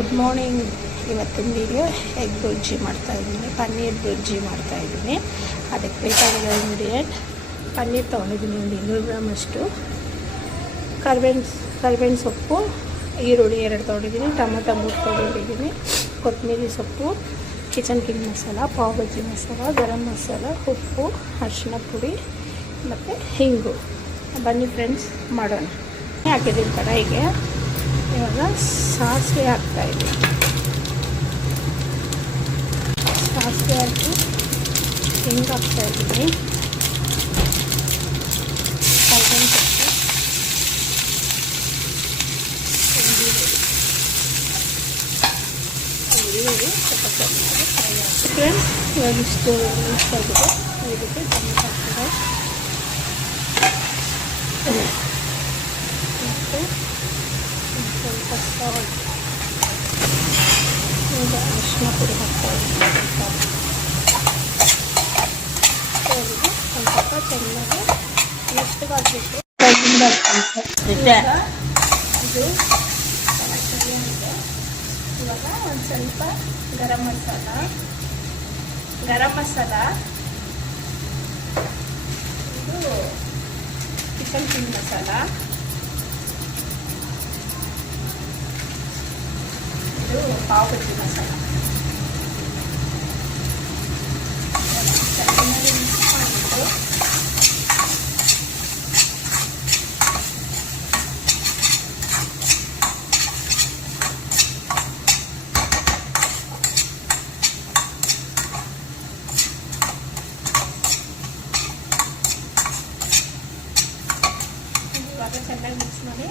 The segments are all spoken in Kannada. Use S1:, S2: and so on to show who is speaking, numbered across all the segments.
S1: ಮಾರ್ನಿಂಗ್ ಇವತ್ತಿನ ವೀಡಿಯೋ ಎಗ್ ಬುರ್ಜಿ ಮಾಡ್ತಾಯಿದ್ದೀನಿ ಪನ್ನೀರ್ ಬುರ್ಜಿ ಮಾಡ್ತಾಯಿದ್ದೀನಿ ಅದಕ್ಕೆ ಬೇಕಾಗಿರೋ ಇಂಗ್ರೀಡಿಯೆಂಟ್ ಪನ್ನೀರ್ ತೊಗೊಂಡಿದ್ದೀನಿ. ಒಂದು ಇನ್ನೂರು ಗ್ರಾಮ್ ಅಷ್ಟು. ಕರ್ಬೇವಿನ ಕರ್ಬೇವಿನ ಸೊಪ್ಪು, ಈರುಳ್ಳಿ ಎರಡು ತೊಗೊಂಡಿದ್ದೀನಿ. ಟೊಮೊಟೊ ಮೂರು ತೊಗೊಂಡಿದ್ದೀನಿ. ಕೊತ್ತಂಬರಿ ಸೊಪ್ಪು, ಕಿಚನ್ ಕಿಂಗ್ ಮಸಾಲ, ಪಾವ್ ಬಜ್ಜಿ ಮಸಾಲ, ಗರಂ ಮಸಾಲ, ಉಪ್ಪು, ಅರಿಶಿನ ಪುಡಿ ಮತ್ತು ಹಿಂಗು. ಬನ್ನಿ ಫ್ರೆಂಡ್ಸ್ ಮಾಡೋಣ. ಹಾಕಿದ್ದೀನಿ ಕಡಾಯಿಗೆ. ಇವಾಗ ಸಾಸಿವೆ ಹಾಕ್ತಾಯಿದ್ದೀನಿ ಸಾಸಿವೆ ಹಾಕಿ ಹಿಂಗೆ ಹಾಕ್ತಾಯಿದ್ದೀನಿ ಕರ್ಬೇವಿನ ಸೊಪ್ಪು ಈರುಳ್ಳಿ ಸ್ವಲ್ಪ ಚೆನ್ನಾಗಿ ಫ್ರೈ ಆಗುತ್ತೆ ಫ್ರೆಂಡ್ಸ್ ಇವಾಗ ಇಷ್ಟು ಮಿಕ್ಸ್ ಆಗಿದೆ ಇದಕ್ಕೆ ಟೊಮೆಟೊ ಹಾಕ್ತಾರೆ ಮತ್ತು ಸಾಲ್ಟ್ ಈಗ ಅರಿಶಿನ ಪುಡಿ ಇದ್ದೀನಿ ಸ್ವಲ್ಪ ಚೆನ್ನಾಗಿ ಚೆನ್ನಾಗಿದೆ ಇವಾಗ ಒಂದು ಸ್ವಲ್ಪ ಗರಂ ಮಸಾಲ. ಗರಂ ಮಸಾಲ. ಇದು ಚಿಕನ್ ಚಿಲ್ಲಿ ಮಸಾಲ. ಇದು ಪಾವ್ ಭಾಜಿ ಮಸಾಲ ಚೆನ್ನಾಗಿ ಮಿಕ್ಸ್ ಮಾಡಿಬಿಟ್ಟು ಇವಾಗ ಚೆನ್ನಾಗಿ ಮಿಕ್ಸ್ ಮಾಡಿ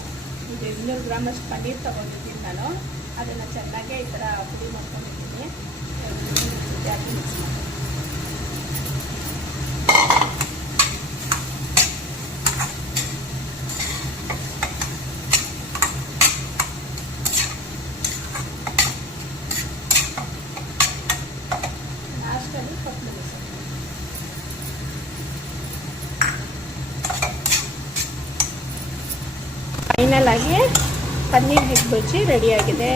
S1: ಇದು ಇನ್ನೂರು ಗ್ರಾಮ್ ಅಷ್ಟು ಪನ್ನೀರ್ ತೊಗೊಂಡಿದ್ದೀನಿ ನಾನು ಅದನ್ನು ಚೆನ್ನಾಗಿ ಈ ಥರ ಪುಡಿ ಮಾಡ್ಕೊಂಡಿದ್ದೀನಿ. ಜಾಸ್ತಿ ಮಿಕ್ಸ್ ಮಾಡಿ ಲಾಸ್ಟಲ್ಲಿ ಕೊತ್ತಂಬರಿ ಸೊಪ್ಪು. ಪನ್ನೀರ್ ಎಗ್ ಬಜ್ಜಿ ರೆಡಿಯಾಗಿದೆ.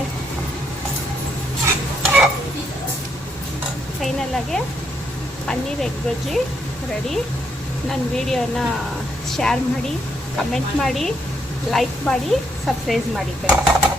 S1: ಫೈನಲ್ ಆಗಿ ಪನ್ನೀರ್ ಎಗ್ ಬಜ್ಜಿ ರೆಡಿ ನನ್ನ ವಿಡಿಯೋನ ಶೇರ್ ಮಾಡಿ ಕಮೆಂಟ್ ಮಾಡಿ ಲೈಕ್ ಮಾಡಿ ಸಬ್ಸ್ಕ್ರೈಬ್ ಮಾಡಿ ಫ್ರೆಂಡ್ಸ್